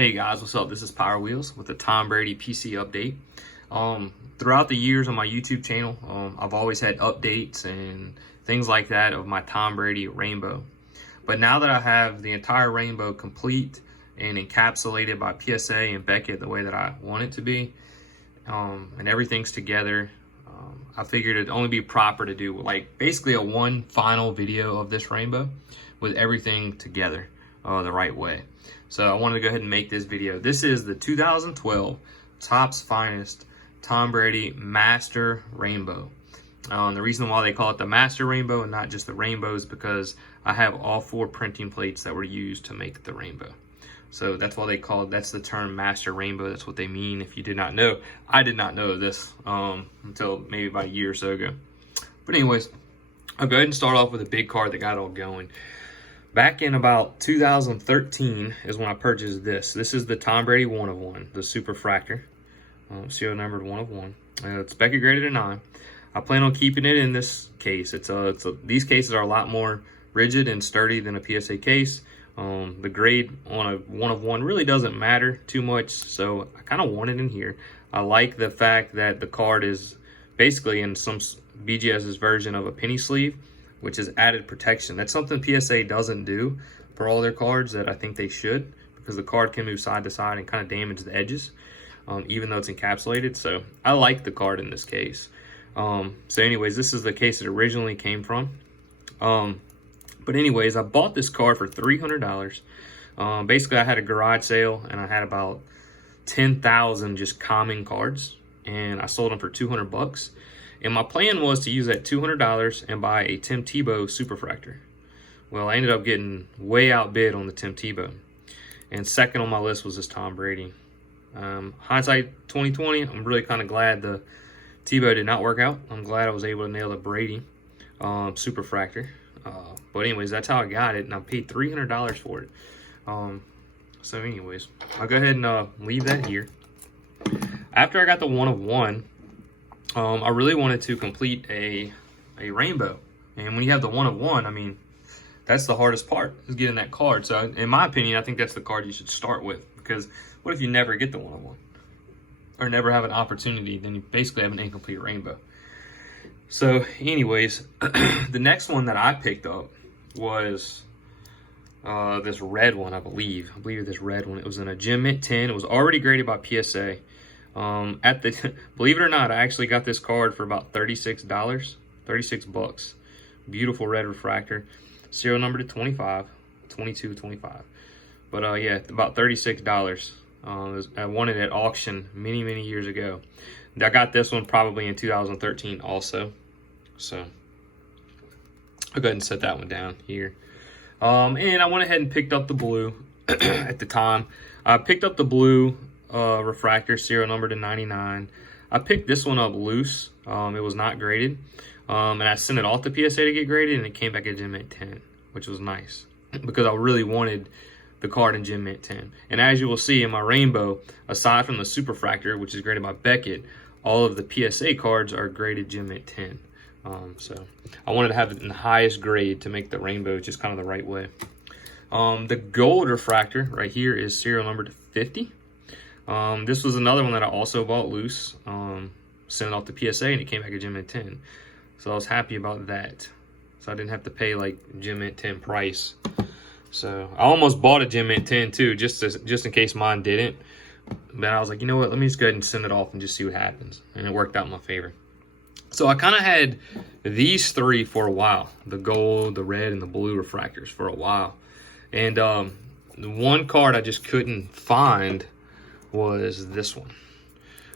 Hey guys, what's up? This is Power Wheels with the Tom Brady PC update. Throughout the years on my YouTube channel, I've always had updates and things like that of my Tom Brady rainbow. But now that I have the entire rainbow complete and encapsulated by PSA and Beckett the way that I want it to be, and everything's together, I figured it'd only be proper to do like basically a one final video of this rainbow with everything together the right way. So I wanted to go ahead and make this video. This is the 2012 Topps Finest Tom Brady Master Rainbow. The reason why they call it the Master Rainbow and not just the rainbow is because I have all 4 printing plates that were used to make the rainbow. So that's why they call it, that's the term Master Rainbow. That's what they mean. If you did not know, I did not know this until maybe about a year or so ago. But anyways, I'll go ahead and start off with a big card that got it all going. Back in about 2013 is when I purchased this. This is the Tom Brady 1 of 1, the Super Fractor, serial numbered 1 of 1. It's Beckett graded a 9. I plan on keeping it in this case. These cases are a lot more rigid and sturdy than a PSA case. The grade on a 1 of 1 really doesn't matter too much, so I kind of want it in here. I like the fact that the card is basically in some BGS's version of a penny sleeve, which is added protection. That's something PSA doesn't do for all their cards that I think they should, because the card can move side to side and kind of damage the edges, even though it's encapsulated. So I like the card in this case. So anyways, this is the case it originally came from. But anyways, I bought this card for $300. Basically, I had a garage sale and I had about 10,000 just common cards, and I sold them for 200 bucks. And my plan was to use that $200 and buy a Tim Tebow Super Fractor. Well, I ended up getting way outbid on the Tim Tebow. And second on my list was this Tom Brady. Hindsight 2020, I'm really kind of glad the Tebow did not work out. I'm glad I was able to nail the Brady Super Fractor. But anyways, that's how I got it, and I paid $300 for it. So anyways, I'll go ahead and leave that here. After I got the 1 of 1, I really wanted to complete a rainbow. And when you have the 1 of 1, I mean, that's the hardest part, is getting that card. So in my opinion, I think that's the card you should start with, because what if you never get the 1 of 1? Or never have an opportunity, then you basically have an incomplete rainbow. So anyways, the next one that I picked up was this red one, I believe this red one. It was in a Gem Mint 10. It was already graded by PSA. Believe it or not, I actually got this card for about $36, 36 bucks. Beautiful red refractor, serial number to 25, 22, 25. But yeah, about $36. I won it at auction many years ago. I got this one probably in 2013 also. So I'll go ahead and set that one down here. And I went ahead and picked up the blue at the time. I picked up the blue refractor, serial number to 99. I picked this one up loose. It was not graded. And I sent it off to PSA to get graded, and it came back at Gem Mint 10, which was nice because I really wanted the card in Gem Mint 10. And as you will see in my rainbow, aside from the Super Fractor, which is graded by Beckett, all of the PSA cards are graded Gem Mint 10. So I wanted to have it in the highest grade to make the rainbow just kind of the right way. The gold refractor right here is serial number to 50. This was another one that I also bought loose, sent it off to PSA, and it came back at Gem Mint 10. So I was happy about that. So I didn't have to pay like Gem Mint 10 price. So I almost bought a Gem Mint 10 too, just in case mine didn't. But I was like, you know what, let me just go ahead and send it off and just see what happens. And it worked out in my favor. So I kind of had these 3 for a while. The gold, the red, and the blue refractors for a while. And the one card I just couldn't find was this one.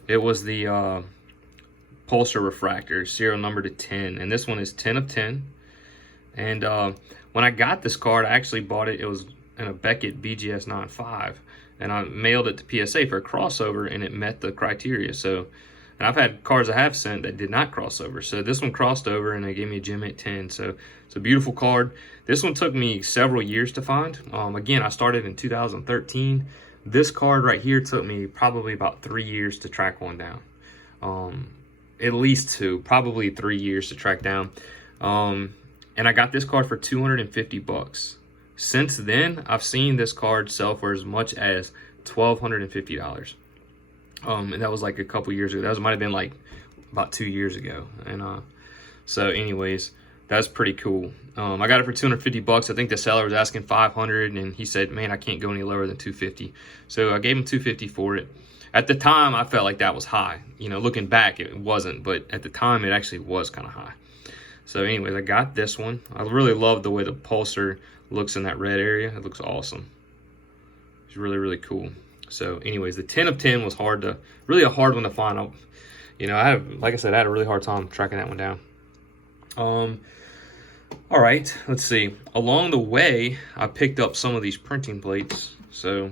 It was the Pulsar refractor, serial number to 10. And this one is 10 of 10. And when I got this card, I actually bought it. It was in a Beckett BGS 9.5. And I mailed it to PSA for a crossover, and it met the criteria. So, and I've had cards I have sent that did not cross over. So this one crossed over, and they gave me a Gem Mint 10. So it's a beautiful card. This one took me several years to find. Again, I started in 2013. This card right here took me probably about 3 years to track one down. At least 2, probably 3 years to track down. And I got this card for 250 bucks. Since then, I've seen this card sell for as much as $1,250. And that was like a couple years ago. That might have been like about 2 years ago. And so anyways, that's pretty cool. I got it for 250 bucks. I think the seller was asking 500, and he said, man, I can't go any lower than 250. So I gave him 250 for it. At the time, I felt like that was high. You know, looking back, it wasn't, but at the time, it actually was kind of high. So anyways, I got this one. I really love the way the pulsar looks in that red area. It looks awesome. It's really, really cool. So anyways, the 10 of 10 was really a hard one to find. You know, like I said, I had a really hard time tracking that one down. All right, let's see. Along the way, I picked up some of these printing plates. So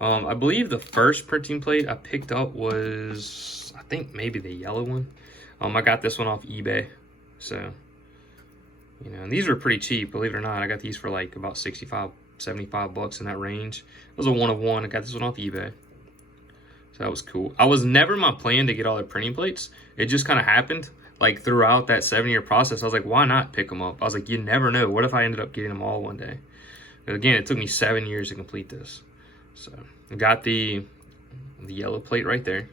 I believe the first printing plate I picked up was, I think maybe the yellow one. I got this one off eBay. So, you know, and these were pretty cheap, believe it or not. I got these for like about 65, 75 bucks in that range. It was a 1 of 1. I got this one off eBay. So that was cool. I was never my plan to get all the printing plates. It just kind of happened. Like throughout that 7-year process, I was like, why not pick them up? I was like, you never know. What if I ended up getting them all one day? And again, it took me 7 years to complete this. So I got the yellow plate right there.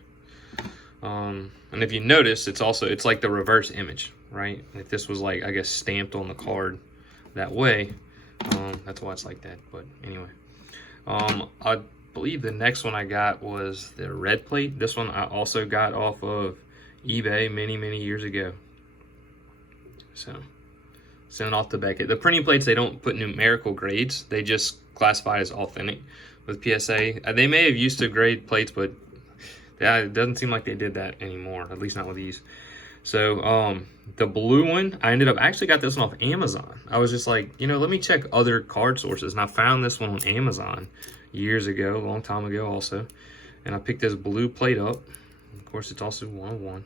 And if you notice, it's like the reverse image, right? If this was like, I guess, stamped on the card that way, that's why it's like that. But anyway, I believe the next one I got was the red plate. This one I also got off of eBay many years ago. So sending off to Beckett. The printing plates, they don't put numerical grades. They just classify as authentic with PSA. They may have used to grade plates, but it doesn't seem like they did that anymore, at least not with these. So the blue one, I actually got this one off Amazon. I was just like, you know, let me check other card sources. And I found this one on Amazon years ago, a long time ago also. And I picked this blue plate up. Of course, it's also 1 of 1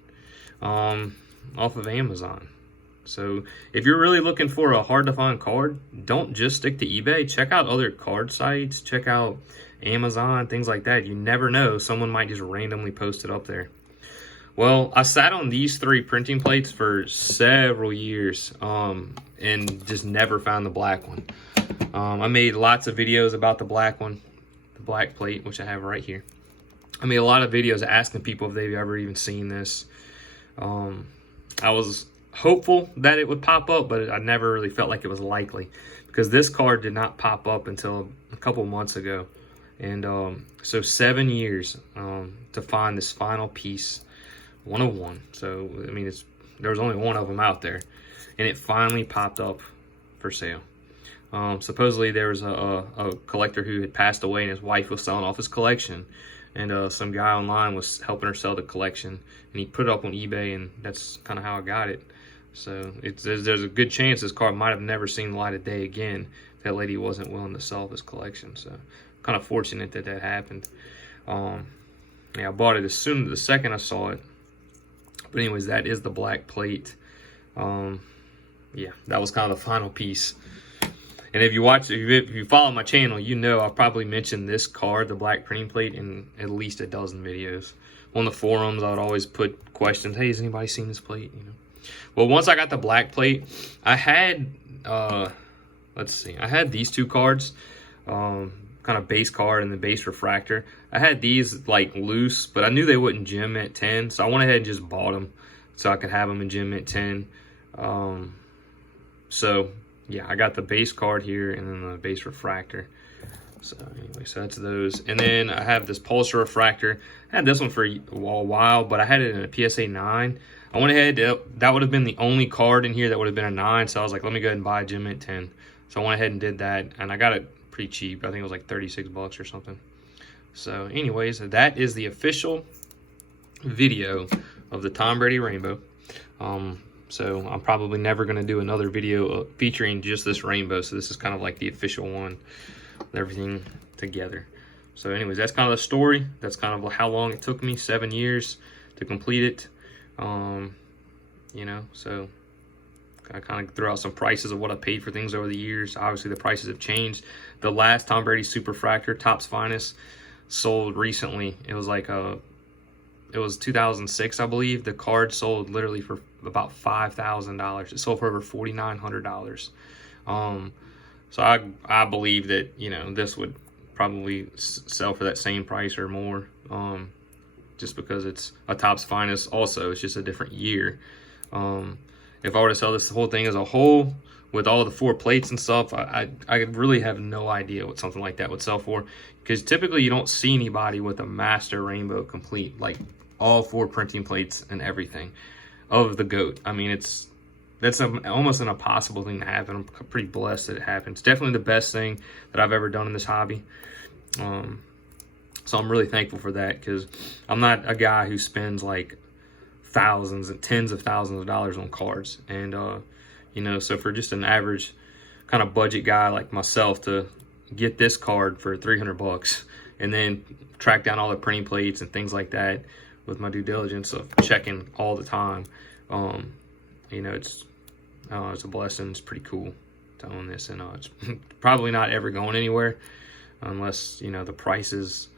off of Amazon. So if you're really looking for a hard to find card, don't just stick to eBay. Check out other card sites. Check out Amazon, things like that. You never know. Someone might just randomly post it up there. Well, I sat on these 3 printing plates for several years and just never found the black one. I made lots of videos about the black one, the black plate, which I have right here. I made a lot of videos asking people if they've ever even seen this. I was hopeful that it would pop up, but I never really felt like it was likely because this card did not pop up until a couple months ago. And so 7 years to find this final piece, 1 of 1. So, I mean, there was only 1 of them out there. And it finally popped up for sale. Supposedly there was a collector who had passed away and his wife was selling off his collection. And some guy online was helping her sell the collection. And he put it up on eBay, and that's kind of how I got it. So there's a good chance this card might have never seen the light of day again if that lady wasn't willing to sell this collection. So kind of fortunate that happened. Yeah, I bought it the second I saw it. But anyways, that is the black plate. Yeah, that was kind of the final piece. And if you follow my channel, you know I've probably mentioned this card, the black printing plate, in at least a dozen videos. On the forums, I would always put questions. Hey, has anybody seen this plate? You know. Well, once I got the black plate, I had let's see, I had these 2 cards, kind of base card and the base refractor. I had these like loose, but I knew they wouldn't gem mint 10, so I went ahead and just bought them so I could have them in gem mint 10. So yeah, I got the base card here and then the base refractor. So anyway, so that's those. And then I have this pulsar refractor. I had this one for a while, but I had it in a PSA 9. I went ahead, that would have been the only card in here that would have been a 9. So I was like, let me go ahead and buy a gem mint 10. So I went ahead and did that, and I got it pretty cheap. I think it was like 36 bucks or something. So anyways, that is the official video of the Tom Brady rainbow. So I'm probably never going to do another video featuring just this rainbow. So this is kind of like the official one with everything together. So anyways, that's kind of the story. That's kind of how long it took me, 7 years to complete it. You know, so I kind of threw out some prices of what I paid for things over the years. Obviously, the prices have changed. The last Tom Brady Superfractor, Topps Finest, sold recently. It was like it was 2006, I believe. The card sold literally for about $5,000. It sold for over $4,900. So I believe that, you know, this would probably sell for that same price or more, just because it's a Topps Finest. Also, it's just a different year. If I were to sell this whole thing as a whole with all the 4 plates and stuff, I really have no idea what something like that would sell for, because typically you don't see anybody with a master rainbow complete, like all 4 printing plates and everything of the GOAT. I mean, that's almost an impossible thing to happen. I'm pretty blessed that it happens. Definitely the best thing that I've ever done in this hobby. So I'm really thankful for that, because I'm not a guy who spends like thousands and tens of thousands of dollars on cards. And, you know, so for just an average kind of budget guy like myself to get this card for 300 bucks and then track down all the printing plates and things like that with my due diligence of checking all the time, you know, it's a blessing. It's pretty cool to own this, and it's probably not ever going anywhere unless, you know, the prices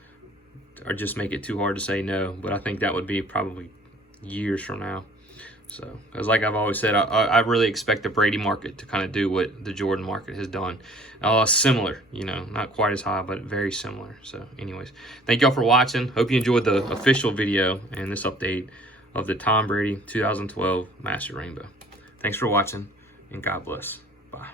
are just make it too hard to say no. But I think that would be probably years from now. So, because like I've always said, I really expect the Brady market to kind of do what the Jordan market has done. Similar, you know, not quite as high, but very similar. So anyways, thank y'all for watching. Hope you enjoyed the official video and this update of the Tom Brady 2012 Master Rainbow. Thanks for watching, and God bless. Bye.